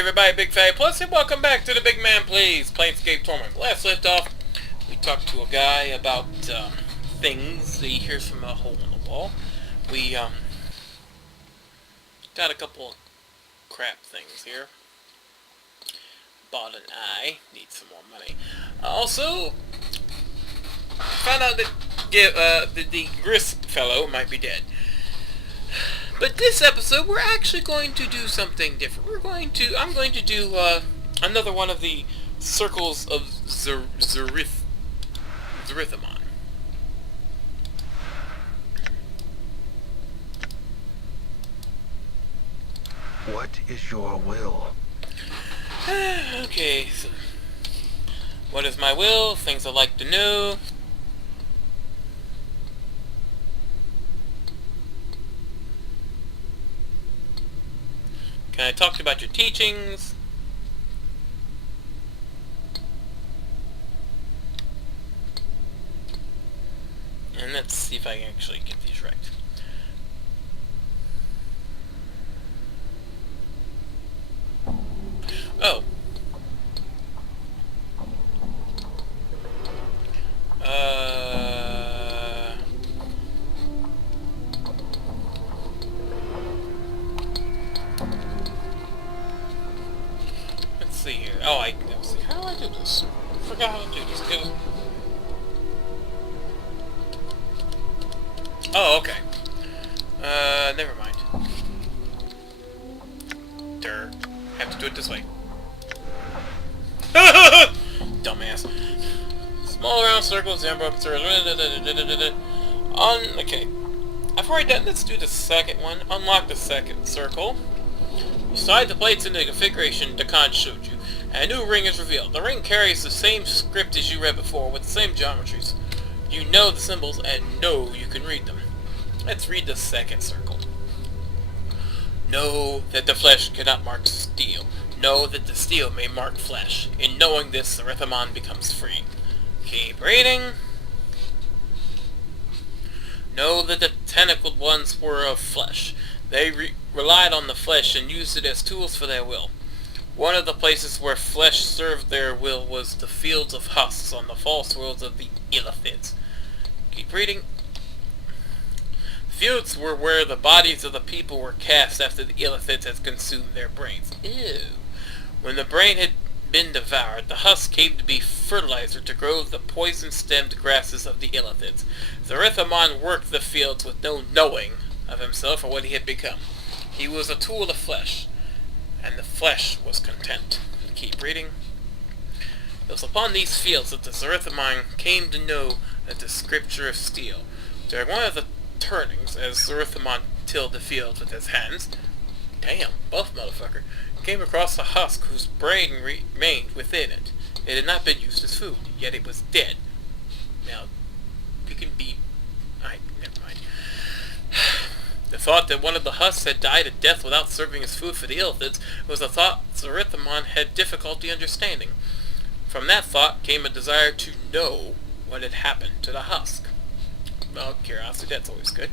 everybody, Big Fatty Plus, and welcome back to the BygMan Plays Planescape Torment. Last left off, we talked to a guy about things that he hears from a hole in the wall. We got a couple of crap things here. Bought an eye, need some more money. Also, found out that the Grist fellow might be dead. But this episode, we're actually going to do something different. I'm going to do another one of the circles of Zerthimon. What is your will? Okay, so what is my will? Things I'd like to know. Can I talk to you about your teachings? And let's see if I can actually get these right. Oh. Let's see here. Oh, let's see. How do I do this? I forgot how to do this. Oh, okay. Never mind. Have to do it this way. Dumbass. Small round circles, okay. I've already done. Let's do the second one. Unlock the second circle. You slide the plates into the configuration Dakan showed you, and a new ring is revealed. The ring carries the same script as you read before, with the same geometries. You know the symbols, and know you can read them. Let's read the second circle. Know that the flesh cannot mark steel. Know that the steel may mark flesh. In knowing this, Zerthimon becomes free. Keep reading. Know that the tentacled ones were of flesh. They relied on the flesh and used it as tools for their will. One of the places where flesh served their will was the fields of husks on the false worlds of the Illithids. Keep reading. Fields were where the bodies of the people were cast after the Illithids had consumed their brains. Ew. When the brain had been devoured, the husk came to be fertilizer to grow the poison-stemmed grasses of the Illithids. Zerthimon worked the fields with no knowing of himself or what he had become. He was a tool of flesh, and the flesh was content. Keep reading. It was upon these fields that the Zerthimon came to know that the scripture of steel. During one of the turnings, as Zerthimon tilled the field with his hands, damn, buff motherfucker, came across a husk whose brain remained within it. It had not been used as food, yet it was dead. Now, you can be... never mind. The thought that one of the husks had died a death without serving as food for the Illithids was a thought Zerthimon had difficulty understanding. From that thought came a desire to know what had happened to the husk. Well, curiosity, that's always good.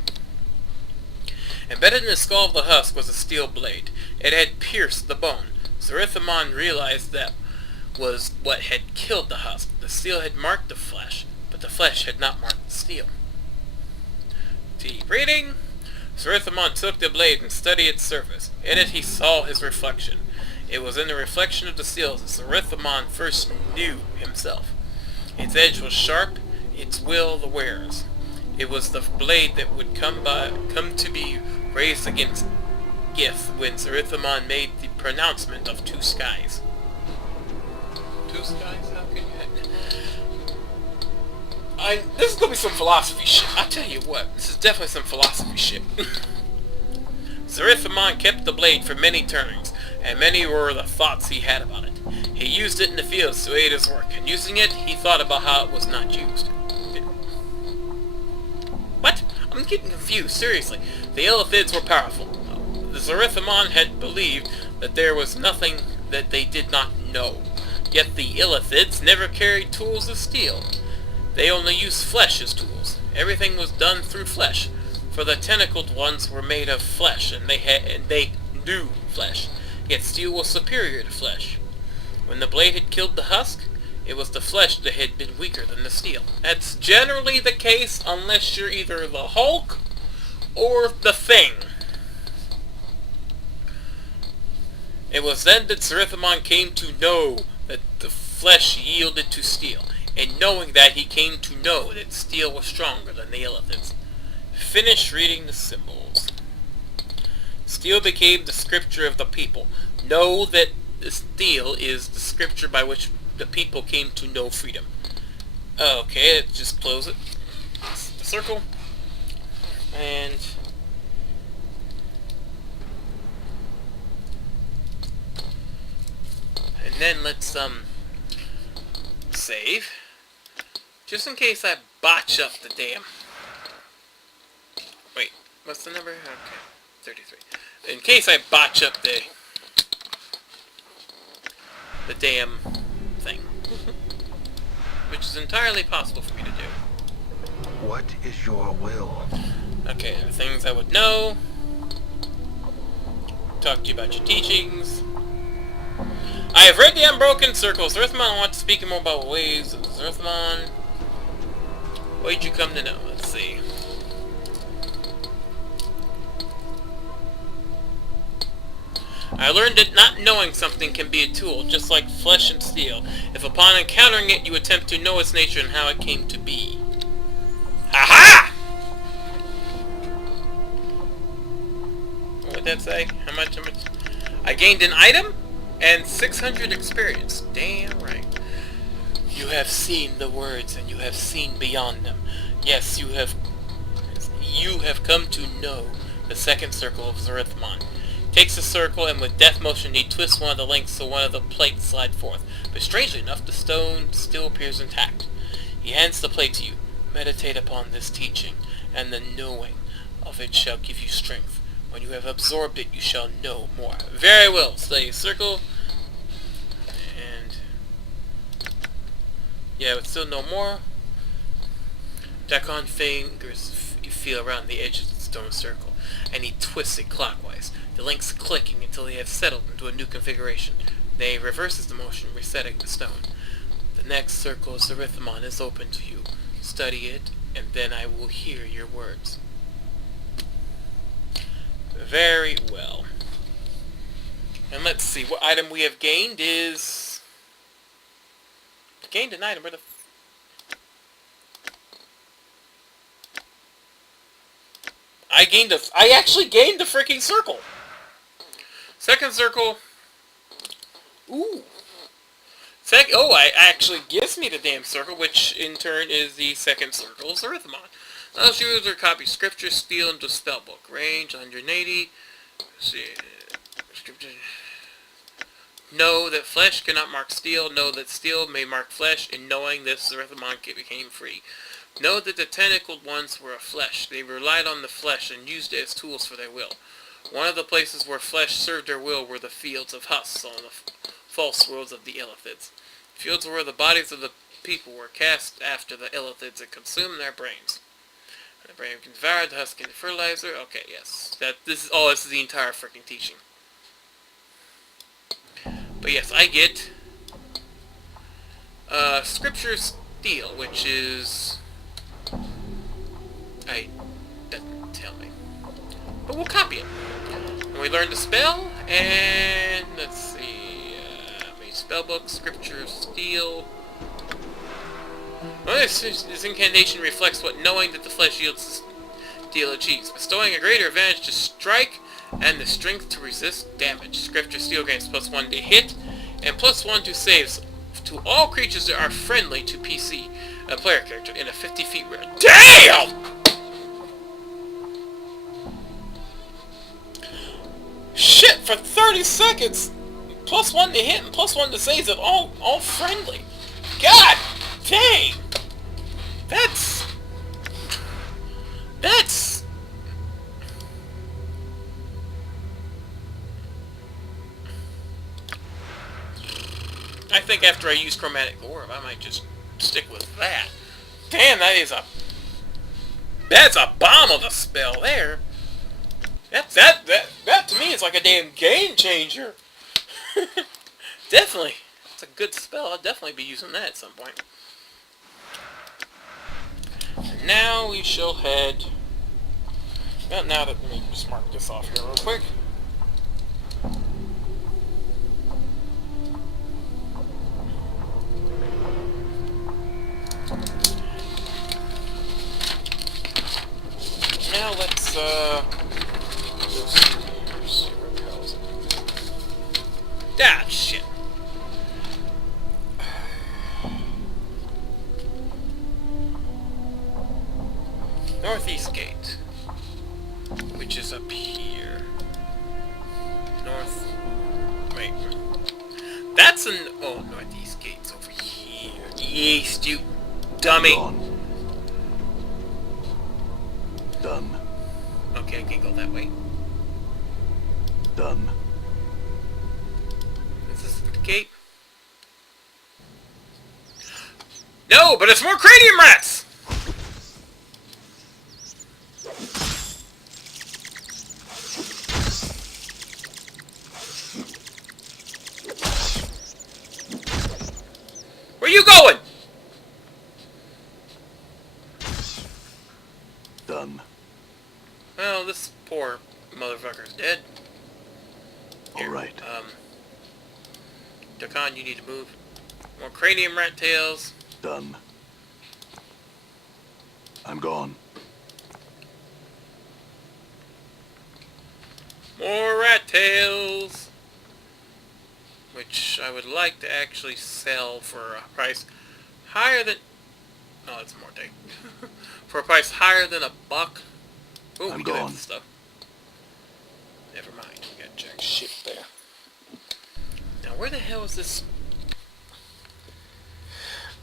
Embedded in the skull of the husk was a steel blade. It had pierced the bone. Zerthimon realized that was what had killed the husk. The steel had marked the flesh, but the flesh had not marked the steel. Keep reading. Zerthimon took the blade and studied its surface. In it he saw his reflection. It was in the reflection of the steel that Zerthimon first knew himself. Its edge was sharp, its will the wearer's. It was the blade that would come to be raised against Gith when Zerthimon made the pronouncement of two skies. Two skies? How can you... This is gonna be some philosophy shit. I tell you what, this is definitely some philosophy shit. Zerthimon kept the blade for many turnings, and many were the thoughts he had about it. He used it in the fields to aid his work, and using it, he thought about how it was not used. What? I'm getting confused, seriously. The Illithids were powerful. The Zerthimon had believed that there was nothing that they did not know. Yet the Illithids never carried tools of steel. They only used flesh as tools. Everything was done through flesh. For the tentacled ones were made of flesh, and they knew flesh. yet steel was superior to flesh. When the blade had killed the husk, it was the flesh that had been weaker than the steel. That's generally the case unless you're either the Hulk or the Thing. It was then that Zerthimon came to know that the flesh yielded to steel, and knowing that he came to know that steel was stronger than the Illithids. Finish reading the symbols. Steel became the scripture of the people. Know that the steel is the scripture by which the people came to know freedom. Okay, let's just close it. The circle. And then let's save. Just in case I botch up the damn. Wait, what's the number? Okay, 33. In case I botch up the damn thing. Which is entirely possible for me to do. What is your will? Okay, there are things I would know. Talk to you about your teachings. I have read the Unbroken Circle of Zerthimon. I want to speak more about ways of Zerthimon. What did you come to know? Let's see. I learned that not knowing something can be a tool, just like flesh and steel, if upon encountering it you attempt to know its nature and how it came to be. Ha-ha! What did that say? How much? I gained an item and 600 experience. Damn right. You have seen the words and you have seen beyond them. Yes, you have come to know the second circle of Zerthimon. Takes a circle, and with death motion he twists one of the links so one of the plates slide forth. But strangely enough, the stone still appears intact. He hands the plate to you. Meditate upon this teaching, and the knowing of it shall give you strength. When you have absorbed it, you shall know more. Very well. Study circle. And yeah, but still no more. Dakon fingers you feel around the edge of the stone circle, and he twists it clockwise. The links clicking until they have settled into a new configuration. Then he reverses the motion, resetting the stone. The next circle of Zerthimon is open to you. Study it, and then I will hear your words. Very well. And let's see, what item we have gained is... Gained an item, where the... I actually gained the freaking circle! Second circle. Ooh. It actually gives me the damn circle, which in turn is the second circle of Zerthimon. Allows you to copy scripture, steal into spellbook. Range 180. Let's see. Scripture. Know that flesh cannot mark steel. Know that steel may mark flesh. In knowing this, Zerthimon became free. Know that the tentacled ones were of flesh. They relied on the flesh and used it as tools for their will. One of the places where flesh served their will were the fields of husks on the false worlds of the Illithids. Fields where the bodies of the people were cast after the Illithids and consumed their brains. The brain can devour the husk into fertilizer. Okay, yes. This is the entire freaking teaching. But yes, I get Scripture Steel, which is... doesn't tell me. But we'll copy it. And we learn the spell, and let's see, spellbook, Scripture, Steel. Well, this incantation reflects what knowing that the flesh yields steel achieves, bestowing a greater advantage to strike and the strength to resist damage. Scripture Steel gains +1 to hit and +1 to saves to all creatures that are friendly to PC, a player character, in a 50 feet range. Damn! Shit, for 30 seconds! +1 to hit and +1 to saves of all friendly. God dang! That's... I think after I use Chromatic Orb, I might just stick with that. Damn, that's a bomb of a spell there. That to me is like a damn game changer. Definitely. It's a good spell. I'll definitely be using that at some point. And now we shall head... Well, now that let me just mark this off here real quick. Now let's, go see where the hell is it? Ah, shit. Northeast Gate, which is up here. Wait. That's Northeast Gate's over here. East, you dummy. Gone. Done. Okay, I can go that way. Done. Is this the gate? No, but it's more cranium rats! Where you going? Done. Well, this poor motherfucker's dead. All right. Dakan, you need to move. More cranium rat tails. Done. I'm gone. More rat tails. Which I would like to actually sell for a price higher than... Oh, it's more take. For a price higher than $1. Ooh, I'm we do have gone. the stuff. Never mind. We got jack shit there. Now, where the hell is this...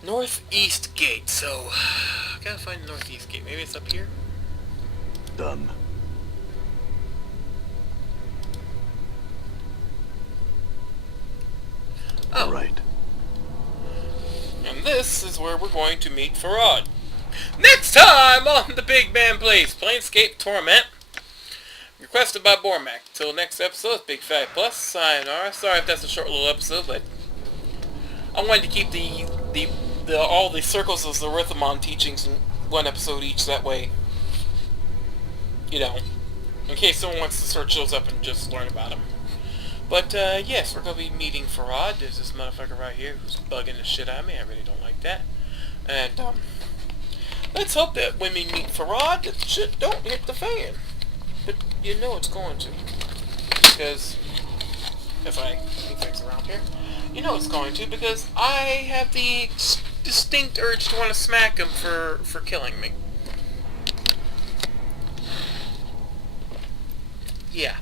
Northeast Gate, so... I gotta find the Northeast Gate. Maybe it's up here? Done. Oh. All right. And this is where we're going to meet Farad. Next time on the BygMan Plays Planescape Torment. Requested by Bormac. Till next episode, Big Fat Plus, sayonara. Sorry if that's a short little episode, but I wanted to keep all the circles of Zerthimon teachings in one episode each. That way, you know, in case someone wants to search those up and just learn about them. But yes, we're gonna be meeting Farad. There's this motherfucker right here who's bugging the shit out of me. I really don't like that. And let's hope that when we meet Farad, that shit don't hit the fan. But you know it's going to, because if I move things around here, you know it's going to, because I have the distinct urge to want to smack him for killing me. Yeah.